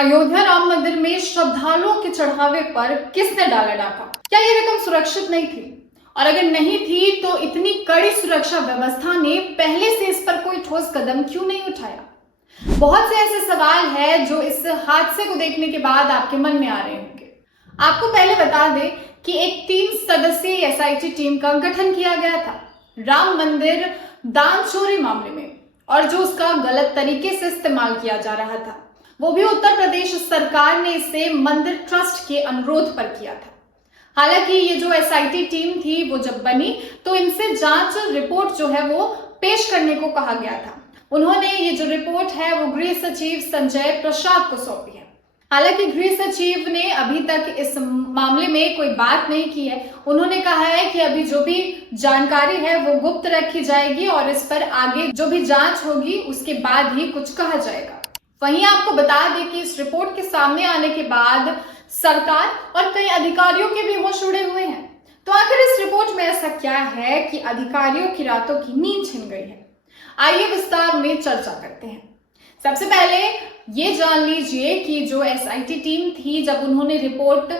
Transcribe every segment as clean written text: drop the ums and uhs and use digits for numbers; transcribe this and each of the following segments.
अयोध्या राम मंदिर में श्रद्धालुओं के चढ़ावे पर किसने डाला डाका? क्या ये रकम सुरक्षित नहीं थी? और अगर नहीं थी तो इतनी कड़ी सुरक्षा व्यवस्था ने पहले से इस पर कोई ठोस कदम क्यों नहीं उठाया? बहुत से ऐसे सवाल हैं जो इस हादसे को देखने के बाद आपके मन में आ रहे होंगे। आपको पहले बता दें कि एक 3 सदस्यीय एसआईटी टीम का गठन किया गया था राम मंदिर दान चोरी मामले में, और जो उसका गलत तरीके से इस्तेमाल किया जा रहा था वो भी उत्तर प्रदेश सरकार ने इसे मंदिर ट्रस्ट के अनुरोध पर किया था। हालांकि ये जो एसआईटी टीम थी वो जब बनी तो इनसे जांच रिपोर्ट जो है वो पेश करने को कहा गया था। उन्होंने ये जो रिपोर्ट है वो गृह सचिव संजय प्रसाद को सौंपी है। हालांकि गृह सचिव ने अभी तक इस मामले में कोई बात नहीं की है। उन्होंने कहा है कि अभी जो भी जानकारी है वो गुप्त रखी जाएगी और इस पर आगे जो भी जांच होगी उसके बाद ही कुछ कहा जाएगा। वहीं आपको बता दें कि इस रिपोर्ट के सामने आने के बाद सरकार और कई अधिकारियों के भी होश उड़े हुए हैं। तो आखिर इस रिपोर्ट में ऐसा क्या है कि अधिकारियों की रातों की नींद छिन गई है? आइए विस्तार में चर्चा करते हैं। सबसे पहले ये जान लीजिए कि जो एसआईटी टीम थी, जब उन्होंने रिपोर्ट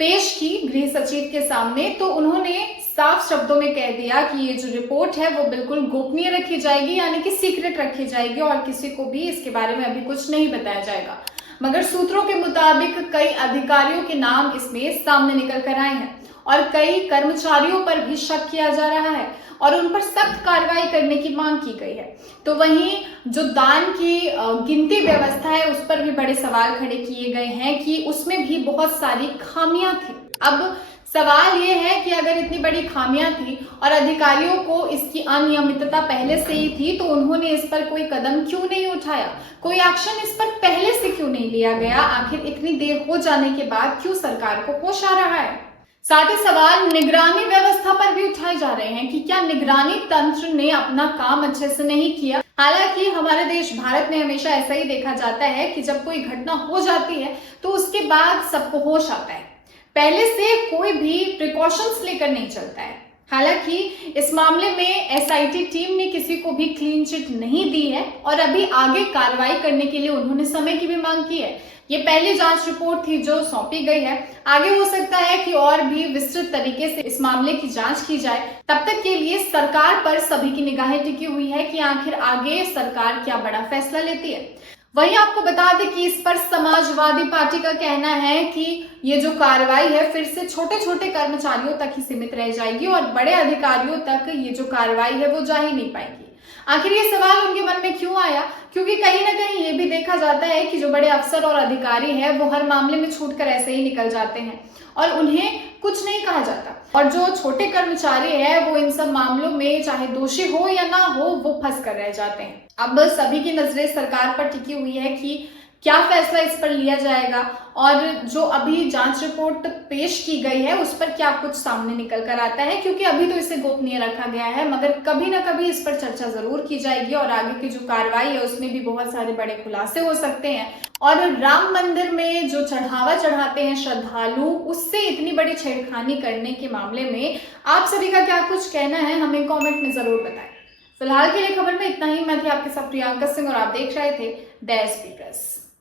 पेश की गृह सचिव के सामने तो उन्होंने साफ शब्दों में कह दिया कि ये जो रिपोर्ट है वो बिल्कुल गोपनीय रखी जाएगी, यानी कि सीक्रेट रखी जाएगी और किसी को भी इसके बारे में अभी कुछ नहीं बताया जाएगा। मगर सूत्रों के मुताबिक कई अधिकारियों के नाम इसमें सामने निकल कर आए हैं और कई कर्मचारियों पर भी शक किया जा रहा है और उन पर सख्त कार्रवाई करने की मांग की गई है। तो वहीं जो दान की गिनती व्यवस्था है उस पर भी बड़े सवाल खड़े किए गए हैं कि उसमें भी बहुत सारी खामियां थी। अब सवाल ये है कि अगर इतनी बड़ी खामियां थी और अधिकारियों को इसकी अनियमितता पहले से ही थी तो उन्होंने इस पर कोई कदम क्यों नहीं उठाया, कोई एक्शन इस पर पहले से क्यों नहीं लिया गया? आखिर इतनी देर हो जाने के बाद क्यों सरकार को होश आ रहा है? साथ ही सवाल निगरानी व्यवस्था पर भी उठाए जा रहे हैं कि क्या निगरानी तंत्र ने अपना काम अच्छे से नहीं किया। हालांकि हमारे देश भारत में हमेशा ऐसा ही देखा जाता है कि जब कोई घटना हो जाती है तो उसके बाद सबको होश आता है, पहले से कोई भी प्रिकॉशंस लेकर नहीं चलता है। हालांकि इस मामले में एसआईटी टीम ने किसी को भी क्लीन चिट नहीं दी है और अभी आगे कार्रवाई करने के लिए उन्होंने समय की भी मांग की है। ये पहली जांच रिपोर्ट थी जो सौंपी गई है। आगे हो सकता है कि और भी विस्तृत तरीके से इस मामले की जांच की जाए। तब तक के लिए सरकार पर सभी की निगाहें टिकी हुई है कि आखिर आगे सरकार क्या बड़ा फैसला लेती है। वहीं आपको बता दें कि इस पर समाजवादी पार्टी का कहना है कि ये जो कार्रवाई है फिर से छोटे छोटे कर्मचारियों तक ही सीमित रह जाएगी और बड़े अधिकारियों तक ये जो कार्रवाई है वो जा ही नहीं पाएगी। आखिर ये सवाल उनके मन में क्यों आया? क्योंकि कहीं ना कहीं ये भी देखा जाता है कि जो बड़े अफसर और अधिकारी हैं वो हर मामले में छूटकर ऐसे ही निकल जाते हैं और उन्हें कुछ नहीं कहा जाता, और जो छोटे कर्मचारी हैं वो इन सब मामलों में चाहे दोषी हो या ना हो वो फंस कर रह जाते हैं। अब सभी की नजरें सरकार पर टिकी हुई है कि क्या फैसला इस पर लिया जाएगा और जो अभी जांच रिपोर्ट पेश की गई है उस पर क्या कुछ सामने निकल कर आता है, क्योंकि अभी तो इसे गोपनीय रखा गया है मगर कभी ना कभी इस पर चर्चा जरूर की जाएगी और आगे की जो कार्रवाई है उसमें भी बहुत सारे बड़े खुलासे हो सकते हैं। और राम मंदिर में जो चढ़ावा चढ़ाते हैं श्रद्धालु, उससे इतनी बड़ी छेड़खानी करने के मामले में आप सभी का क्या कुछ कहना है, हमें कॉमेंट में जरूर बताएं। फिलहाल के लिए खबर में इतना ही। मैं थी आपके साथ प्रियंका सिंह और आप देश रहे थे द एसपी प्रेस।